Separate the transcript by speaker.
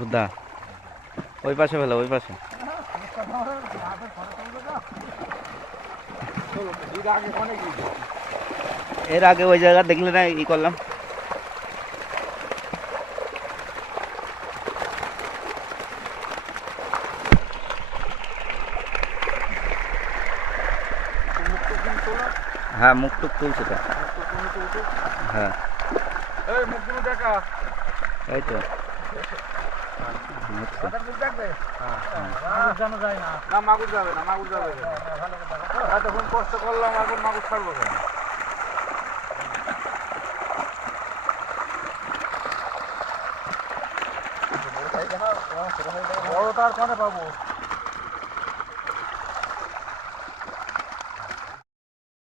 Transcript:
Speaker 1: বুদ্ধা ওই পাশে ফেলো ওই পাশে। এর আগে ওই জায়গা দেখলে না ই করলাম। হ্যাঁ মুখ টুক তুলছে তো। হ্যাঁ।
Speaker 2: এই
Speaker 1: এই তো।
Speaker 2: এতক্ষণ কষ্ট করলাম এখন মাগুর ছাড়বো কেন বড় তার কানে পাবো।